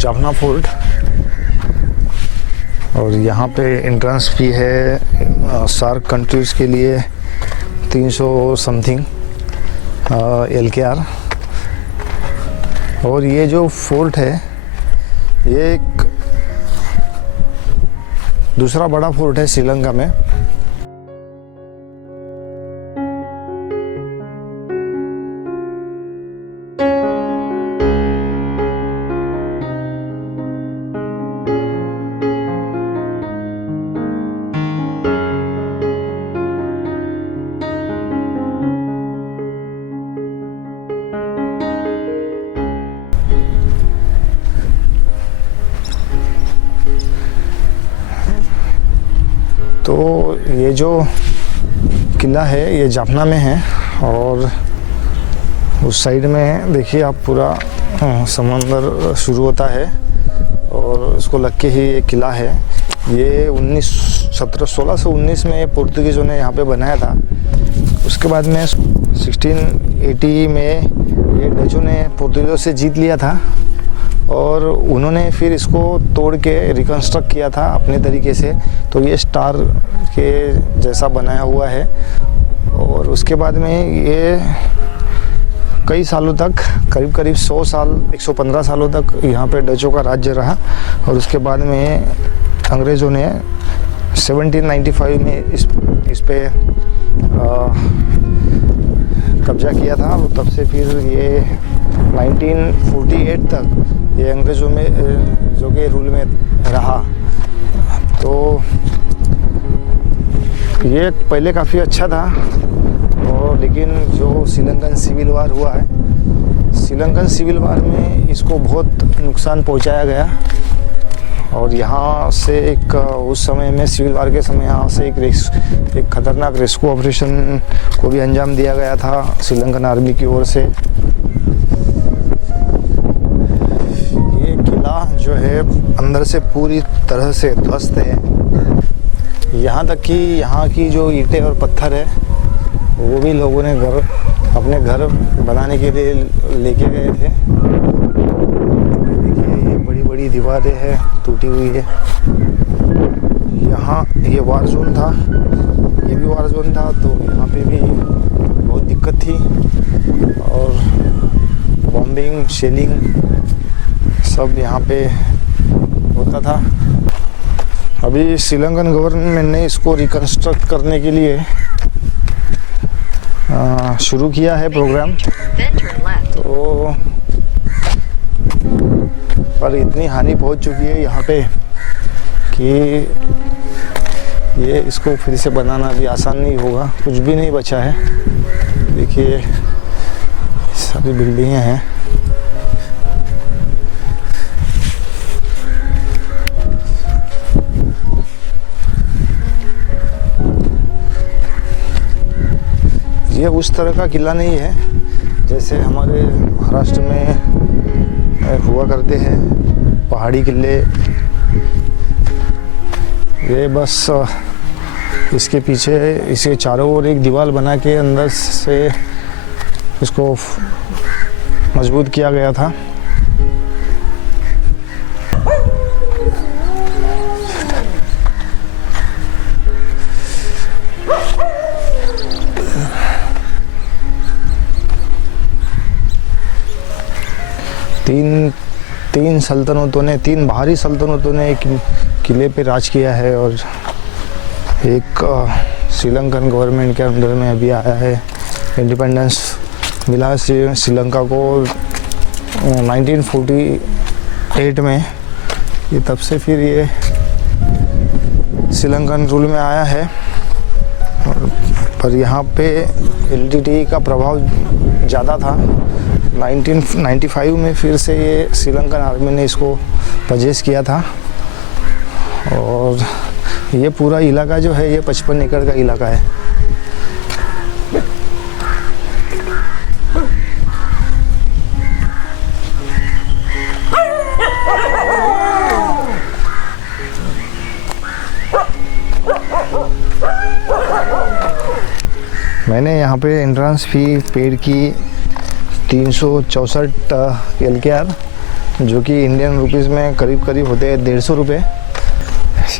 Jaffna fort. और यहाँ पे एंट्रेंस फी है सार्क कंट्रीज़ के लिए 300 समथिंग LKR। और ये जो फोर्ट है ये एक दूसरा बड़ा फोर्ट है श्रीलंका में। तो ये जो किला है ये जाफना में है और उस साइड में देखिए आप पूरा समंदर शुरू होता है और इसको लग के ही ये किला है। ये 1619 में पुर्तगीज़ों ने यहाँ पे बनाया था। उसके बाद में 1680 में ये डचों ने पुर्तगीज़ों से जीत लिया था और उन्होंने फिर इसको तोड़ के रिकन्स्ट्रक्ट किया था अपने तरीके से। तो ये स्टार के जैसा बनाया हुआ है। और उसके बाद में ये कई सालों तक करीब 100 साल 115 सालों तक यहाँ पे डचों का राज्य रहा। और उसके बाद में अंग्रेज़ों ने 1795 में इस पे कब्जा किया था। और तब से फिर ये 1948 तक ये अंग्रेज़ों में जो के रूल में रहा। तो ये पहले काफ़ी अच्छा था और लेकिन जो श्रीलंकन सिविल वार हुआ है, श्रीलंकन सिविल वार में इसको बहुत नुकसान पहुंचाया गया। और यहाँ से एक उस समय में सिविल वार के समय यहाँ से एक ख़तरनाक रेस्क्यू ऑपरेशन को भी अंजाम दिया गया था श्रीलंकन आर्मी की ओर से। ये किला जो है अंदर से पूरी तरह से ध्वस्त है। यहाँ तक कि यहाँ की जो ईंटें और पत्थर है वो भी लोगों ने अपने घर बनाने के लिए लेके गए थे। देखिए ये बड़ी बड़ी दीवारें हैं टूटी हुई है। यहाँ ये वार जोन था, ये भी वार जोन था। तो यहाँ पे भी बहुत दिक्कत थी और बॉम्बिंग शेलिंग सब यहाँ पे होता था। अभी श्रीलंकन गवर्नमेंट ने इसको रिकन्स्ट्रक्ट करने के लिए शुरू किया है प्रोग्राम। तो पर इतनी हानि पहुंच चुकी है यहाँ पे कि ये इसको फिर से बनाना भी आसान नहीं होगा। कुछ भी नहीं बचा है। देखिए सारी बिल्डिंगें हैं। ये उस तरह का किला नहीं है जैसे हमारे महाराष्ट्र में हुआ करते हैं पहाड़ी किले। ये बस इसके पीछे इसके चारों ओर एक दीवार बना के अंदर से इसको मजबूत किया गया था। तीन सल्तनतों ने, तीन बाहरी सल्तनतों ने एक किले पे राज किया है और एक श्रीलंकन गवर्नमेंट के अंदर में अभी आया है। इंडिपेंडेंस मिला श्रीलंका को 1948 में। ये तब से फिर ये श्रीलंकन रूल में आया है। पर यहाँ पे LTTE का प्रभाव ज़्यादा था। 1995 में फिर से ये श्रीलंकन आर्मी ने इसको परचेज़ किया था। और ये पूरा इलाका जो है ये 55 एकड़ का इलाका है। मैंने यहाँ पे एंट्रेंस फ़ी पेड की 364 LKR। जो कि इंडियन रुपीस में करीब करीब होते हैं 150 रुपये।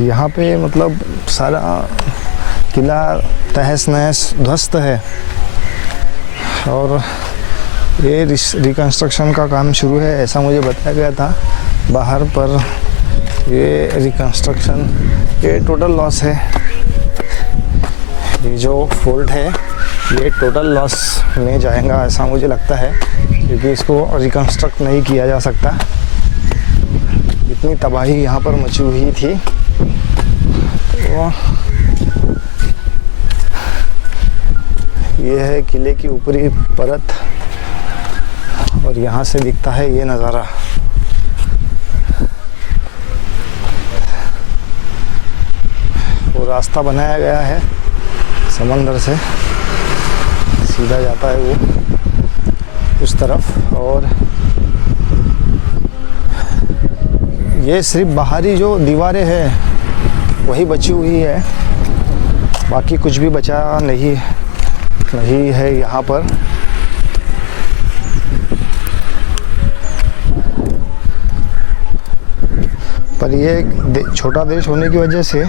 यहाँ पे मतलब सारा किला तहस नहस ध्वस्त है और ये रिकंस्ट्रक्शन का काम शुरू है ऐसा मुझे बताया गया था बाहर, पर ये रिकंस्ट्रक्शन ये टोटल लॉस है। ये जो फोर्ट है ये टोटल लॉस में जाएगा ऐसा मुझे लगता है, क्योंकि इसको रिकंस्ट्रक्ट नहीं किया जा सकता। इतनी तबाही यहाँ पर मची हुई थी। तो ये है किले की ऊपरी परत और यहाँ से दिखता है ये नज़ारा। वो रास्ता बनाया गया है समंदर से, सीधा जाता है वो उस तरफ। और ये सिर्फ बाहरी जो दीवारें हैं वही बची हुई है, बाकी कुछ भी बचा नहीं है यहाँ पर। पर ये छोटा देश होने की वजह से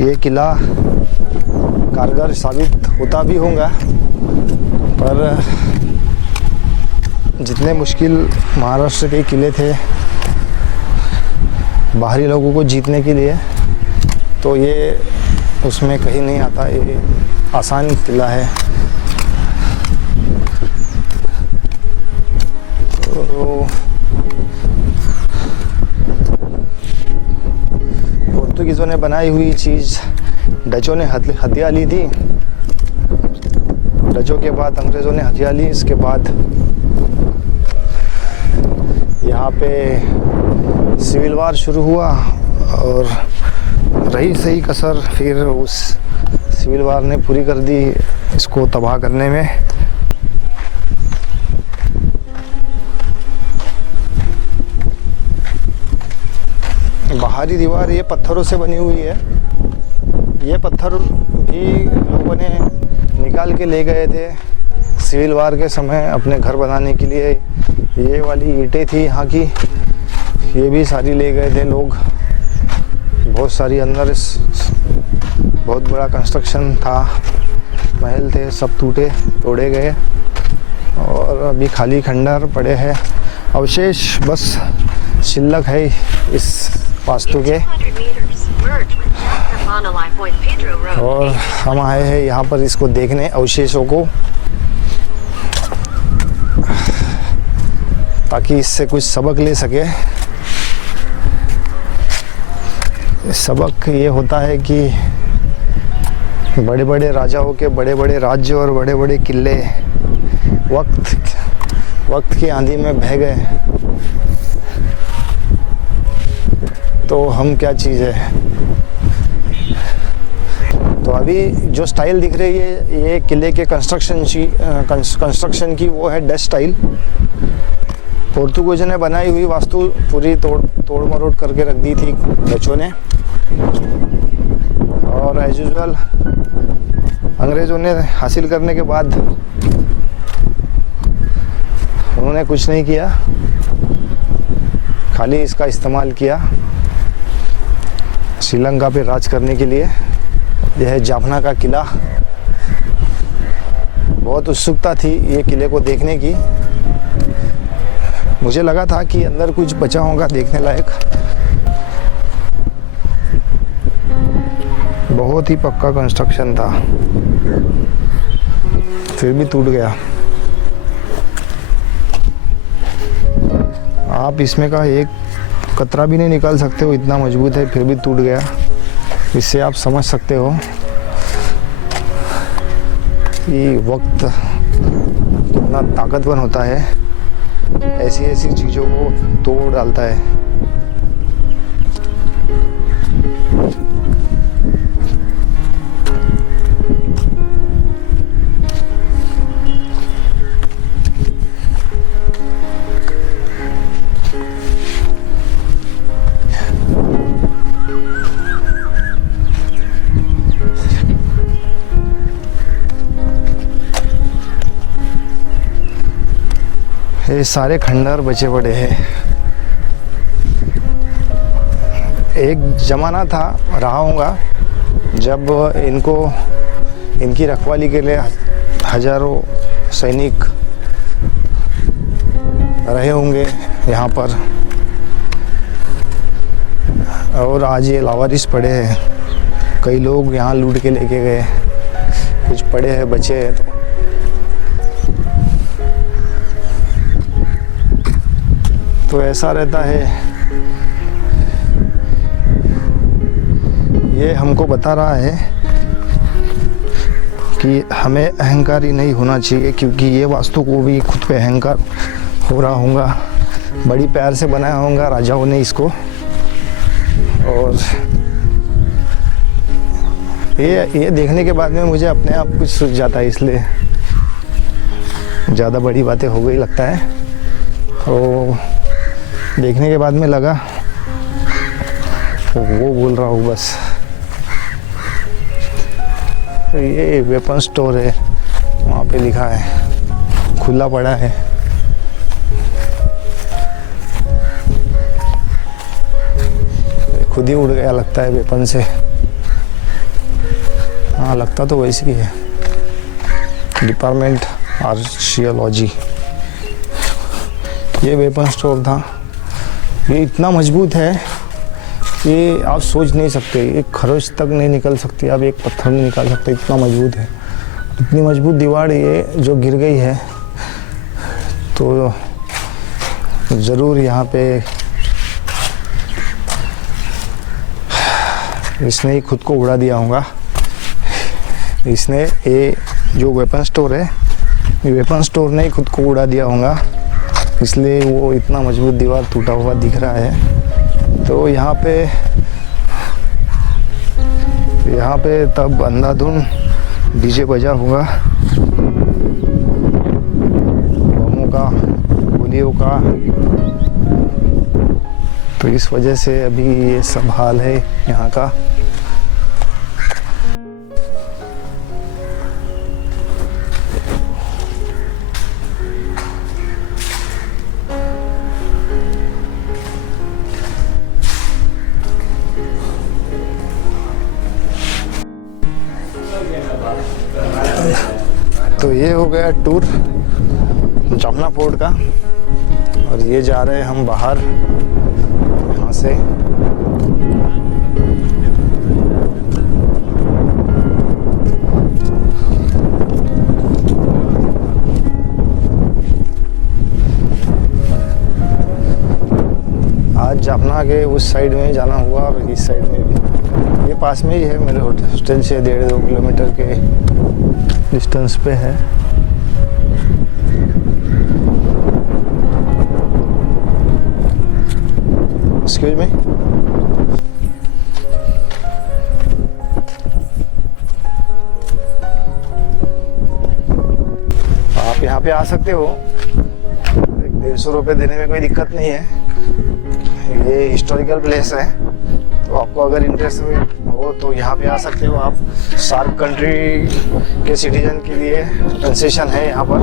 ये किला कारगर साबित होता भी होगा, पर जितने मुश्किल महाराष्ट्र के किले थे बाहरी लोगों को जीतने के लिए, तो ये उसमें कहीं नहीं आता। ये आसान किला है। तो पोर्तुगीज़ों ने बनाई हुई चीज़ डचों ने हथिया ली थी। डचों के बाद अंग्रेज़ों ने हथिया ली। इसके बाद यहाँ पे सिविल वार शुरू हुआ और रही सही कसर फिर उस सिविल वार ने पूरी कर दी इसको तबाह करने में। बाहरी दीवार ये पत्थरों से बनी हुई है। ये पत्थर भी लोगों ने निकाल के ले गए थे सिविल वार के समय अपने घर बनाने के लिए। ये वाली ईंटें थी यहाँ की, ये भी सारी ले गए थे लोग। बहुत सारी अंदर बहुत बड़ा कंस्ट्रक्शन था, महल थे, सब तोड़े गए और अभी खाली खंडर पड़े हैं। अवशेष बस शिल्लक है इस वास्तु के। और हम आए हैं यहाँ पर इसको देखने, अवशेषों को, ताकि इससे कुछ सबक ले सके। सबक ये होता है कि बड़े बड़े राजाओं के बड़े बड़े राज्य और बड़े बड़े किले वक्त की आंधी में बह गए, तो हम क्या चीज़ है। तो अभी जो स्टाइल दिख रही है ये किले के कंस्ट्रक्शन की वो है डच स्टाइल। पोर्तुगीज़ों ने बनाई हुई वास्तु पूरी तोड़ मरोड़ करके रख दी थी डचों ने। और एज यूजुअल अंग्रेज़ों ने हासिल करने के बाद उन्होंने कुछ नहीं किया, खाली इसका इस्तेमाल किया श्रीलंका पे राज करने के लिए। यह है जाफना का किला। बहुत उत्सुकता थी ये किले को देखने की। मुझे लगा था कि अंदर कुछ बचा होगा देखने लायक। बहुत ही पक्का कंस्ट्रक्शन था, फिर भी टूट गया। आप इसमें का एक कतरा भी नहीं निकाल सकते हो, इतना मजबूत है, फिर भी टूट गया। इससे आप समझ सकते हो कि वक्त कितना ताकतवर होता है, ऐसी ऐसी चीज़ों को तोड़ डालता है। ये सारे खंडर बचे पड़े हैं। एक ज़माना था, रहा होगा, जब इनकी रखवाली के लिए हज़ारों सैनिक रहे होंगे यहाँ पर, और आज ये लावारिस पड़े हैं। कई लोग यहाँ लूट के लेके गए, कुछ पड़े हैं, बचे हैं। तो ऐसा रहता है। ये हमको बता रहा है कि हमें अहंकारी नहीं होना चाहिए, क्योंकि ये वास्तु को भी खुद पे अहंकार हो रहा होगा। बड़ी प्यार से बनाया होगा राजाओं ने इसको, और ये देखने के बाद में मुझे अपने आप कुछ सूझ जाता है, इसलिए ज़्यादा बड़ी बातें हो गई लगता है। तो देखने के बाद में लगा वो बोल रहा हूँ बस। ये वेपन स्टोर है, वहाँ पे लिखा है, खुला पड़ा है। खुद ही उड़ गया लगता है वेपन से। हाँ, लगता तो वैसे ही है। डिपार्टमेंट आर्कियोलॉजी, ये वेपन स्टोर था। ये इतना मजबूत है कि आप सोच नहीं सकते, एक खरोच तक नहीं निकल सकती, आप एक पत्थर नहीं निकाल सकते, इतना मजबूत है। इतनी मजबूत दीवार ये जो गिर गई है, तो ज़रूर यहाँ पे इसने ही खुद को उड़ा दिया होगा। इसने, ये जो वेपन स्टोर है, ये वेपन स्टोर ने ही खुद को उड़ा दिया होगा, इसलिए वो इतना मजबूत दीवार टूटा हुआ दिख रहा है। तो यहाँ पे तब अंधाधुंध डीजे बजा होगा, बमों का, गोलियों का। तो इस वजह से अभी ये सब हाल है यहाँ का। तो ये हो गया टूर जाफना फोर्ट का, और ये जा रहे हैं हम बाहर यहाँ से। आज जाफना के उस साइड में जाना हुआ, और इस साइड में भी। ये पास में ही है, मेरे हॉस्टल से 1.5-2 किलोमीटर के डिस्टेंस पे है। एक्सक्यूज मी, आप यहाँ पे आ सकते हो, 150 रुपये देने में कोई दिक्कत नहीं है। ये हिस्टोरिकल प्लेस है, तो आपको अगर इंटरेस्ट हो तो यहाँ पे आ सकते हो आप। सार्क कंट्री के सिटीजन के लिए कंसेशन है यहाँ पर।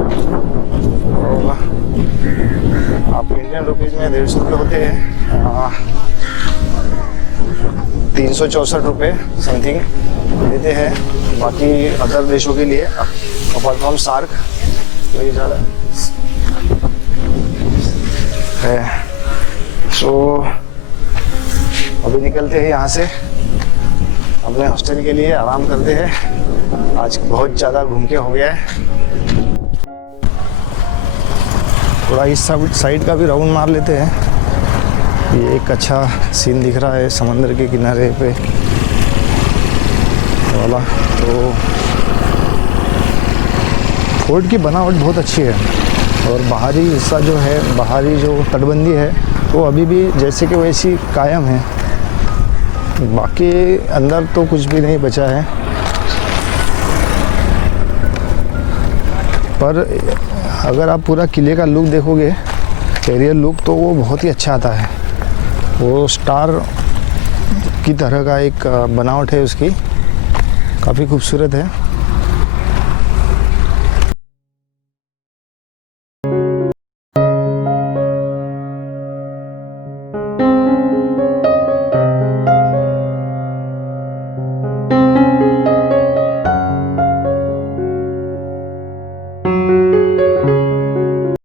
आप इंडियन रुपीज़ में 150 रुपये होते हैं, 364 रुपये समथिंग देते हैं। बाकी अदर देशों के लिए अपार्ट फ्रॉम सार्क तो ये ज़्यादा है। सो अभी निकलते हैं यहाँ से, अपने हॉस्टल के लिए आराम करते हैं। आज बहुत ज़्यादा घूम के हो गया है। थोड़ा इस साइड का भी राउंड मार लेते हैं। ये एक अच्छा सीन दिख रहा है समंदर के किनारे पे वाला। तो फोर्ट की बनावट बहुत अच्छी है, और बाहरी हिस्सा जो है, बाहरी जो तटबंदी है, वो अभी भी जैसे कि वैसी कायम है। बाकी अंदर तो कुछ भी नहीं बचा है, पर अगर आप पूरा किले का लुक देखोगे, एरियल लुक, तो वो बहुत ही अच्छा आता है। वो स्टार की तरह का एक बनावट है उसकी, काफ़ी खूबसूरत है।